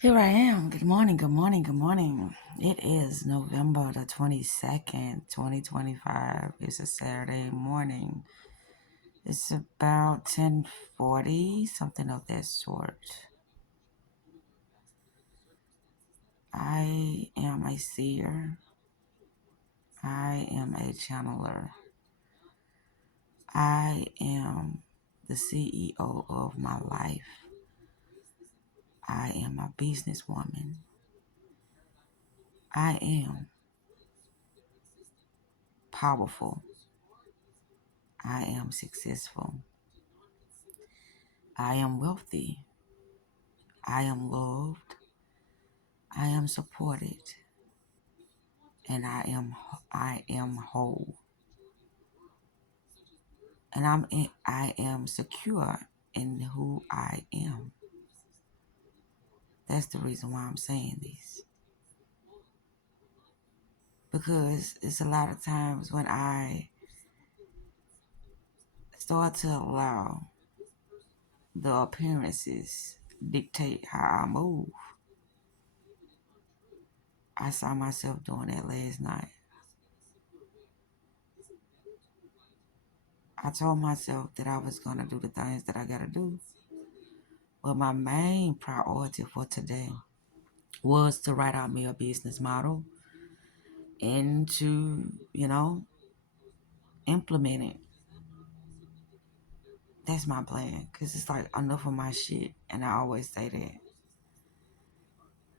Here I am. Good morning, good morning, good morning. It is November the 22nd, 2025. It's a Saturday morning. It's about 10:40, something of that sort. I am a seer. I am a channeler. I am the CEO of my life. I am a businesswoman. I am powerful. I am successful. I am wealthy. I am loved. I am supported. And I am whole. And I am secure in who I am. That's the reason why I'm saying this. Because it's a lot of times when I start to allow the appearances dictate how I move. I saw myself doing that last night. I told myself that I was going to do the things that I got to do. But my main priority for today was to write out me a business model and to, implement it. That's my plan. Because it's like enough of my shit. And I always say that.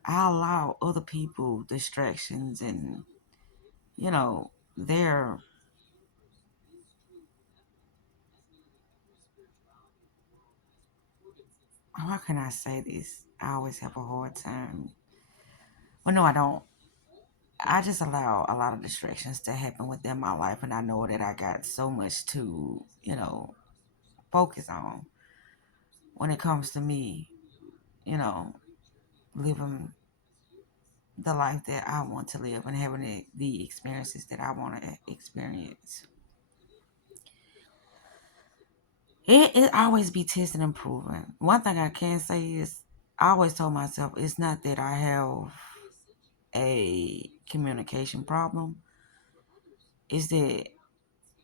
I allow other people distractions and, their, how can I say this? I always have a hard time. Well, no, I don't. I just allow a lot of distractions to happen within my life. And I know that I got so much to, focus on when it comes to me, you know, living the life that I want to live and having the experiences that I want to experience. It always be testing and improving. One thing I can say is I always told myself it's not that I have a communication problem. It's that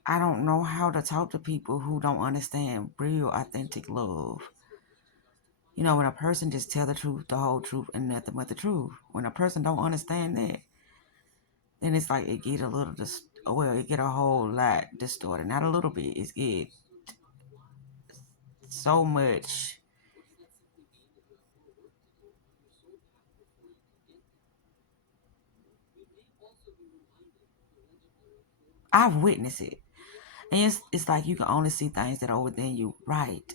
I don't know how to talk to people who don't understand real authentic love. When a person just tell the truth, the whole truth, and nothing but the truth. When a person don't understand that, then it's like it get a little it get a whole lot distorted. Not a little bit. It get so much. I've witnessed it, and it's like you can only see things that are within you. Right.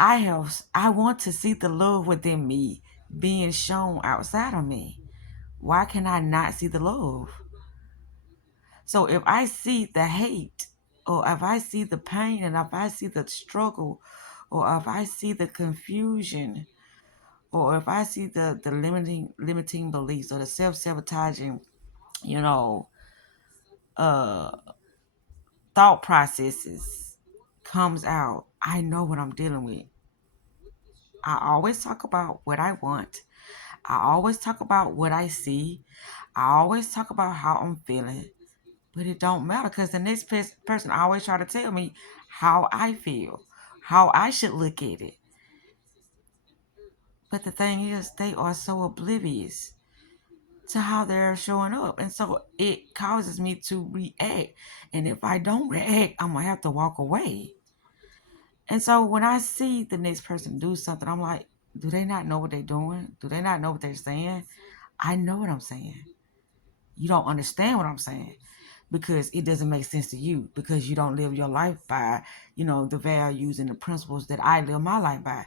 I want to see the love within me being shown outside of me. Why can I not see the love? So if I see the hate, or if I see the pain, and if I see the struggle, or if I see the confusion, or if I see the limiting beliefs or the self-sabotaging, you know, uh thought processes comes out, I know what I'm dealing with. I always talk about what I want. I always talk about what I see. I always talk about how I'm feeling. But it don't matter because the next person always try to tell me how I feel, how I should look at it. But the thing is, they are so oblivious to how they're showing up. And so it causes me to react. And if I don't react, I'm going to have to walk away. And so when I see the next person do something, I'm like, do they not know what they're doing? Do they not know what they're saying? I know what I'm saying. You don't understand what I'm saying because it doesn't make sense to you because you don't live your life by, the values and the principles that I live my life by.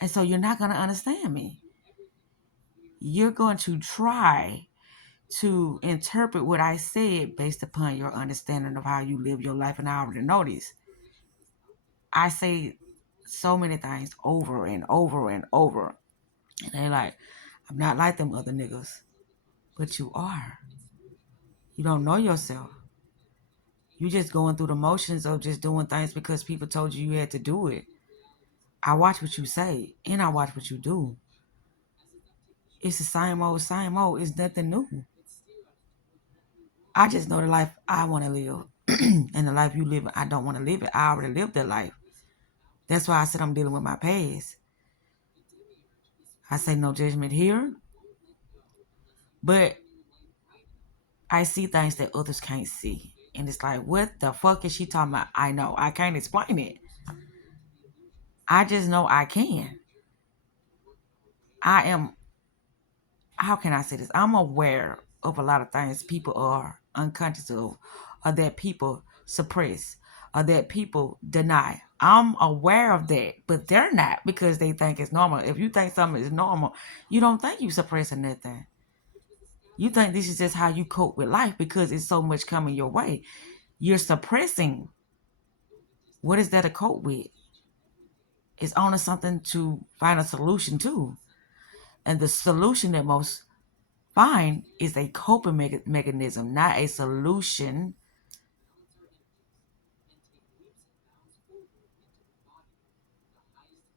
And so you're not going to understand me. You're going to try to interpret what I said based upon your understanding of how you live your life. And I already know this. I say so many things over and over and over. And they like, I'm not like them other niggas. But you are. You don't know yourself. You just going through the motions of just doing things because people told you you had to do it. I watch what you say and I watch what you do. It's the same old, same old. It's nothing new. I just know the life I want to live. And the life you live, I don't want to live it. I already lived that life. That's why I said I'm dealing with my past. I say no judgment here, but I see things that others can't see. And it's like, what the fuck is she talking about? I know. I can't explain it. I just know I can. I am, how can I say this? I'm aware of a lot of things people are unconscious of, or that people suppress, or that people deny. I'm aware of that, but they're not because they think it's normal. If you think something is normal, you don't think you suppressing nothing. You think this is just how you cope with life because it's so much coming your way. You're suppressing. What is there to cope with? It's only something to find a solution to. And the solution that most find is a coping mechanism, not a solution.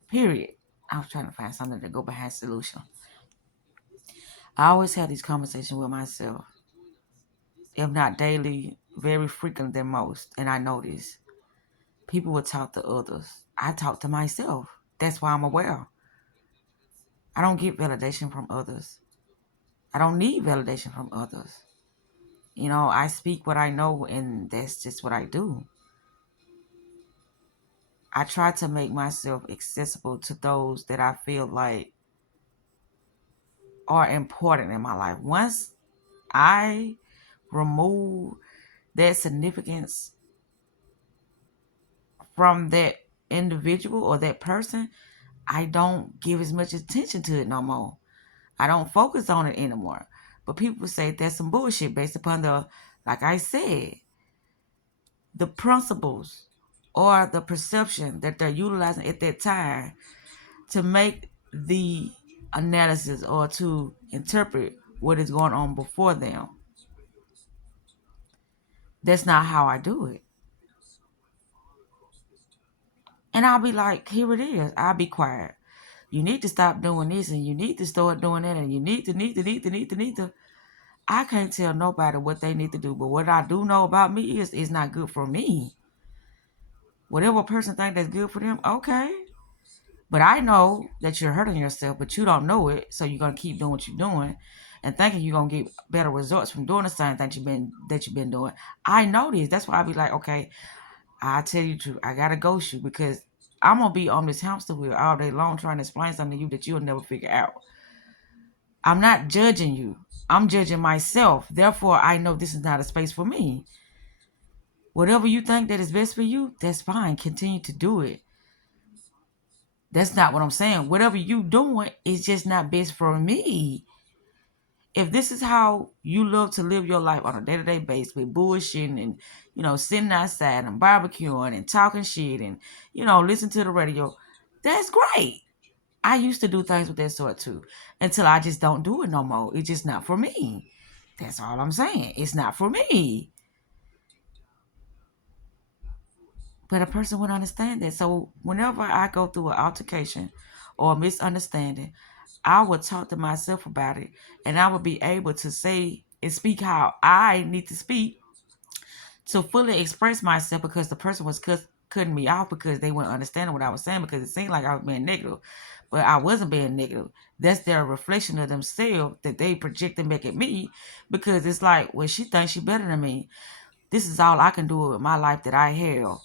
Period. I was trying to find something to go behind solution. I always have these conversations with myself, if not daily, very frequent than most. And I know this. People will talk to others. I talk to myself. That's why I'm aware. I don't get validation from others. I don't need validation from others. I speak what I know, and that's just what I do. I try to make myself accessible to those that I feel like are important in my life. Once I remove that significance from that individual or that person, I don't give as much attention to it no more. I don't focus on it anymore. But people say that's some bullshit based upon like I said, the principles or the perception that they're utilizing at that time to make the analysis or to interpret what is going on before them. That's not how I do it. And I'll be like, here it is. I'll be quiet. You need to stop doing this and you need to start doing that and you need to. I can't tell nobody what they need to do. But what I do know about me is it's not good for me. Whatever a person think that's good for them, okay. But I know that you're hurting yourself, but you don't know it. So you're gonna keep doing what you're doing and thinking you're gonna get better results from doing the same thing you've been doing. I know this. That's why I be like, okay, I tell you the truth. I gotta ghost you because I'm gonna be on this hamster wheel all day long trying to explain something to you that you'll never figure out. I'm not judging you. I'm judging myself. Therefore, I know this is not a space for me. Whatever you think that is best for you, that's fine. Continue to do it. That's not what I'm saying. Whatever you doing is just not best for me. If this is how you love to live your life on a day-to-day basis with bullshitting and, sitting outside and barbecuing and talking shit and, listen to the radio, that's great. I used to do things with that sort too until I just don't do it no more. It's just not for me. That's all I'm saying. It's not for me. But a person would understand that. So whenever I go through an altercation or a misunderstanding, I would talk to myself about it and I would be able to say and speak how I need to speak to fully express myself because the person was cutting me off because they weren't understanding what I was saying because it seemed like I was being negative. But I wasn't being negative. That's their reflection of themselves that they project and make at me because it's like, well, she thinks she's better than me. This is all I can do with my life that I have.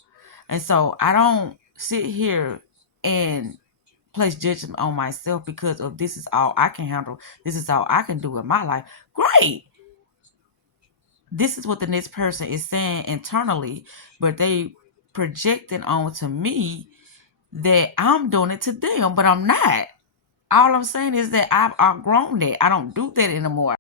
And so I don't sit here and place judgment on myself because of this is all I can handle. This is all I can do in my life. Great. This is what the next person is saying internally, but they projecting onto me that I'm doing it to them, but I'm not. All I'm saying is that I've outgrown that. I don't do that anymore.